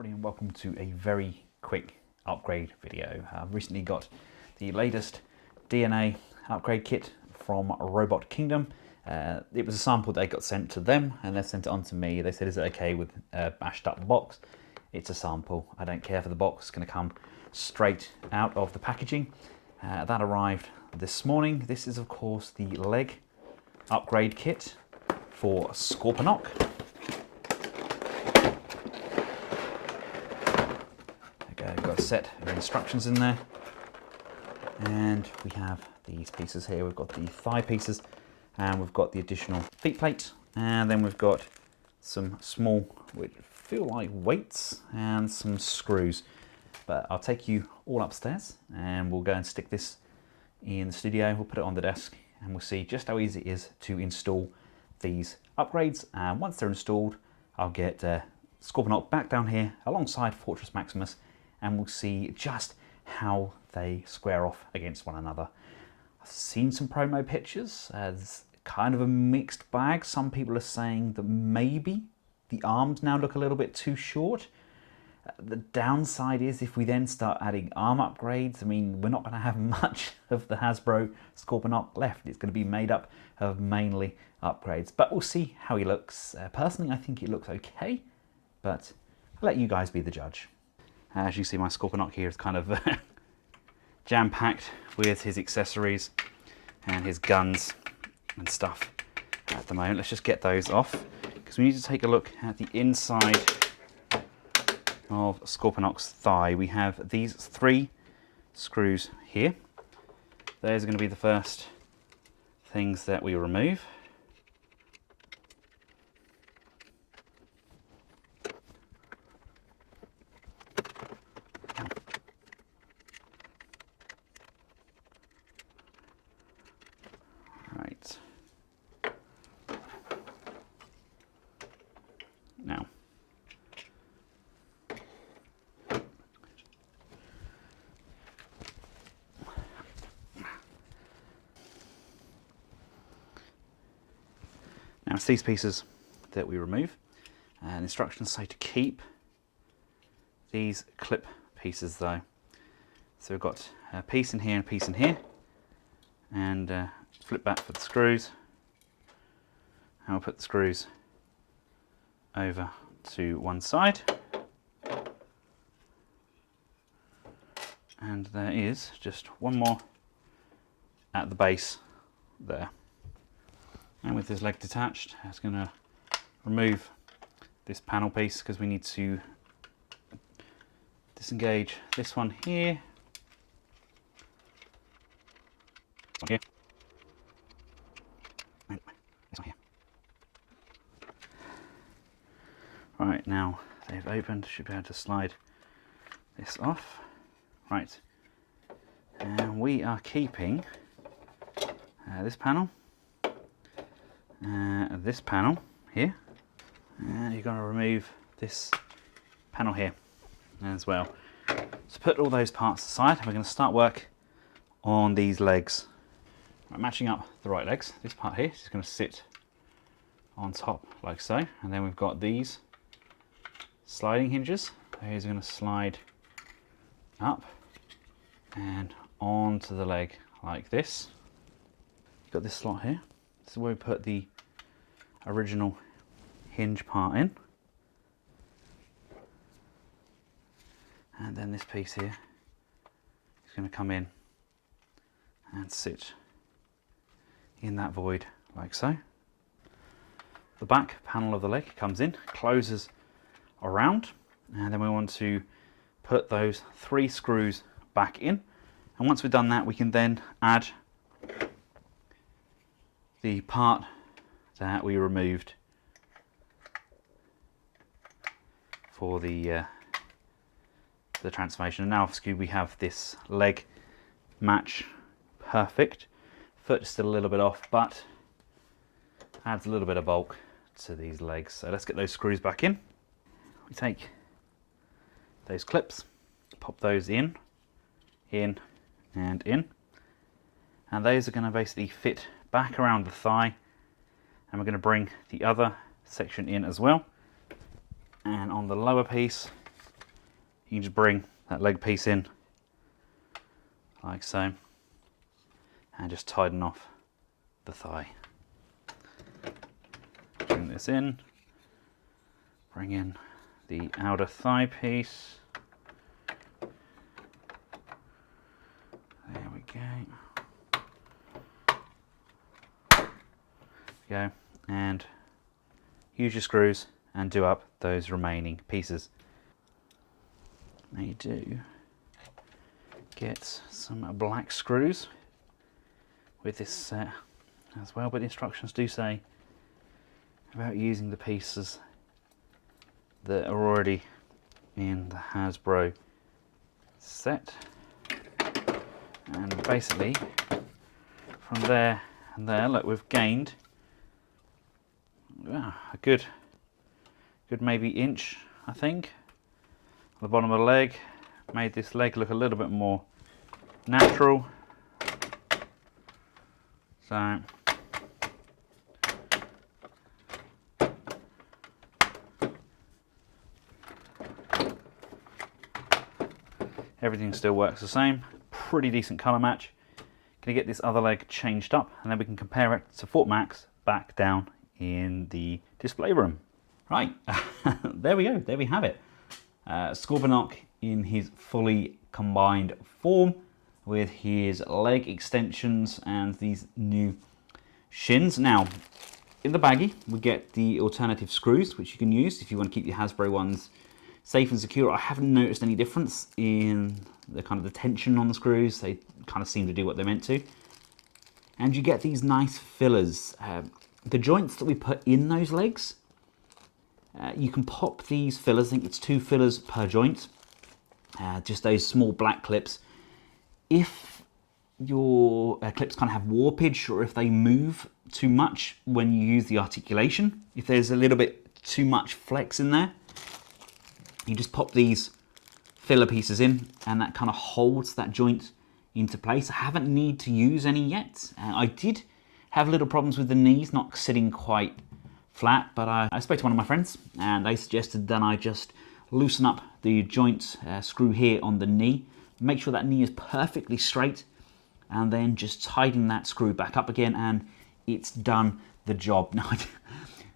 everybody and welcome to a very quick upgrade video. I've recently got the latest DNA upgrade kit from Robot Kingdom. It was a sample that got sent to them and they sent it on to me. They said, is it okay with a bashed up box? It's a sample. I don't care for the box. It's going to come straight out of the packaging. That arrived this morning. This is of course the leg upgrade kit for Scorponok. We've got a set of instructions in there, and we have these pieces here. We've got the thigh pieces, and we've got the additional feet plate, and then we've got some small, which feel like weights, and some screws. But I'll take you all upstairs, and we'll go and stick this in the studio. We'll put it on the desk, and we'll see just how easy it is to install these upgrades. And once they're installed, I'll get Scorponok back down here alongside Fortress Maximus, and we'll see just how they square off against one another. I've seen some promo pictures. It's kind of a mixed bag. Some people are saying that maybe the arms now look a little bit too short. The downside is if we then start adding arm upgrades, I mean, we're not going to have much of the Hasbro Scorponok left. It's going to be made up of mainly upgrades, but we'll see how he looks. Personally, I think he looks okay, but I'll let you guys be the judge. As you see, my Scorponok here is kind of jam-packed with his accessories and his guns and stuff at the moment. Let's just get those off, because we need to take a look at the inside of Scorponok's thigh. We have these 3 screws here. Those are going to be the first things that we remove. Right. Now, it's these pieces that we remove, and instructions say to keep these clip pieces though. So we've got a piece in here and a piece in here, and flip back for the screws, and we'll put the screws over to one side, and there is just one more at the base there. And with this leg detached, it's going to remove this panel piece, because we need to disengage this one here, this one here, and this one here. Right, now they've opened, should be able to slide this off. Right, and we are keeping this panel, this panel here, and you're going to remove this panel here as well. So put all those parts aside, and we're going to start work on these legs. Right, matching up the right legs, this part here is going to sit on top like so, and then we've got these sliding hinges. These are going to slide up and onto the leg like this. You've got this slot here. This is where we put the original hinge part in, and then this piece here is going to come in and sit in that void like so. The back panel of the leg comes in, closes around, and then we want to put those 3 screws back in, and once we've done that, we can then add the part that we removed for the transformation. And now obviously we have this leg match perfect. Foot is still a little bit off, but adds a little bit of bulk to these legs. So let's get those screws back in. We take those clips, pop those in, and in, and those are going to basically fit back around the thigh, and we're going to bring the other section in as well. And on the lower piece, you can just bring that leg piece in like so and just tighten off the thigh. Bring this in, bring in the outer thigh piece. There we go. And use your screws and do up those remaining pieces. Now you do get some black screws with this set as well, but the instructions do say about using the pieces that are already in the Hasbro set. And basically from there and there, look, we've gained a good maybe inch, I think, on the bottom of the leg. Made this leg look a little bit more natural. So everything still works the same. Pretty decent colour match. Gonna get this other leg changed up and then we can compare it to Fort Max back down in the display room. Right, there we go, there we have it. Scorponok in his fully combined form with his leg extensions and these new shins. Now, in the baggie, we get the alternative screws, which you can use if you want to keep your Hasbro ones safe and secure. I haven't noticed any difference in the kind of the tension on the screws. They kind of seem to do what they're meant to. And you get these nice fillers. The joints that we put in those legs, you can pop these fillers. I think it's 2 fillers per joint. Just those small black clips. If your clips kind of have warpage or if they move too much when you use the articulation, if there's a little bit too much flex in there, you just pop these filler pieces in and that kind of holds that joint into place. I haven't need to use any yet. I did have little problems with the knees not sitting quite flat, but I spoke to one of my friends and they suggested that I just loosen up the joint screw here on the knee, make sure that knee is perfectly straight, and then just tighten that screw back up again and it's done the job. Now,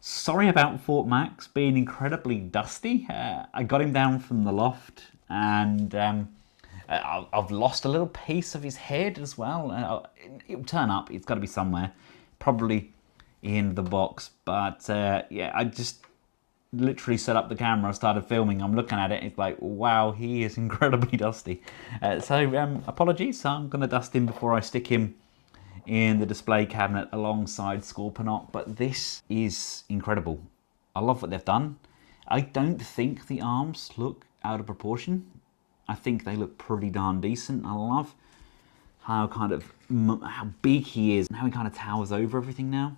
sorry about Fort Max being incredibly dusty. I got him down from the loft and I've lost a little piece of his head as well. It'll turn up, it's got to be somewhere, probably in the box, but yeah, I just literally set up the camera, started filming, I'm looking at it, it's like, wow, he is incredibly dusty. So apologies, I'm going to dust him before I stick him in the display cabinet alongside Scorponok, but this is incredible. I love what they've done. I don't think the arms look out of proportion. I think they look pretty darn decent. I love how big he is and how he kind of towers over everything now.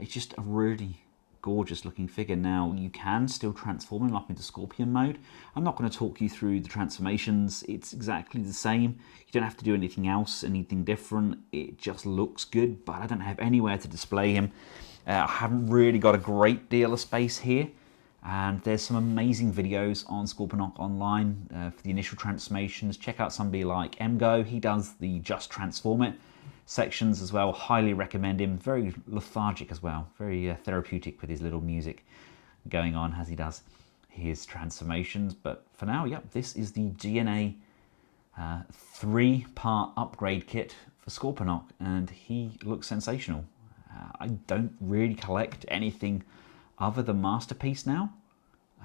It's just a really gorgeous looking figure. Now, you can still transform him up into Scorpion mode. I'm not going to talk you through the transformations. It's exactly the same. You don't have to do anything else, anything different. It just looks good, but I don't have anywhere to display him. I haven't really got a great deal of space here. And there's some amazing videos on Scorponok online for the initial transformations. Check out somebody like MGO. He does the Just Transform It sections as well. Highly recommend him. Very lethargic as well. Very therapeutic with his little music going on as he does his transformations. But for now, yep, this is the DNA 3-part upgrade kit for Scorponok, and he looks sensational. I don't really collect anything other than Masterpiece now,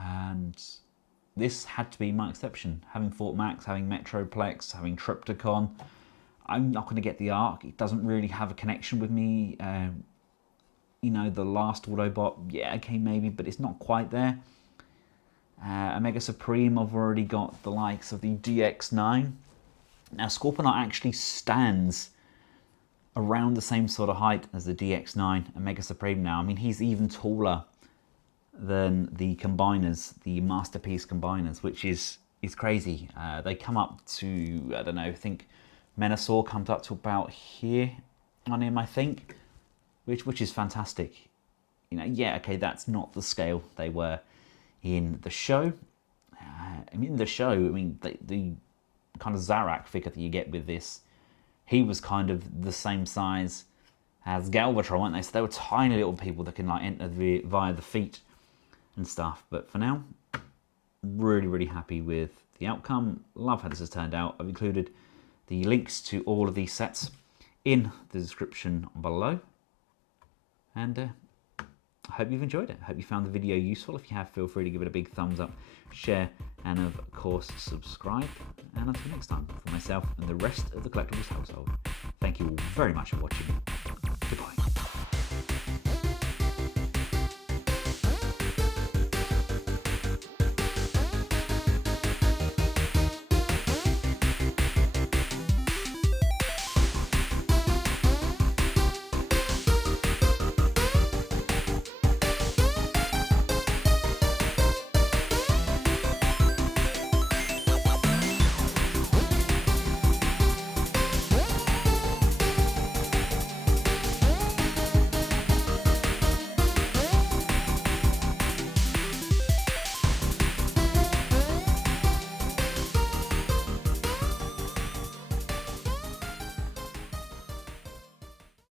and this had to be my exception. Having Fort Max, having Metroplex, having Triptychon, I'm not going to get the Ark. It doesn't really have a connection with me. You know, the last Autobot, yeah, okay, maybe, but it's not quite there. Omega Supreme, I've already got the likes of the DX-9. Now, Scorponok actually stands around the same sort of height as the DX-9 Omega Supreme now. I mean, he's even taller than the combiners, the Masterpiece combiners, which is crazy. They come up to, I don't know, I think Menasor comes up to about here on him, I think, which is fantastic. You know, yeah, okay, that's not the scale they were in the show. I mean, in the show, I mean, the kind of Zarak figure that you get with this, he was kind of the same size as Galvatron, weren't they? So they were tiny little people that can like enter via the feet and stuff. But for now, really, really happy with the outcome. Love how this has turned out. I've included the links to all of these sets in the description below. And I hope you've enjoyed it. I hope you found the video useful. If you have, feel free to give it a big thumbs up, share, and of course, subscribe. And until next time, for myself and the rest of the Collectables household, thank you all very much for watching.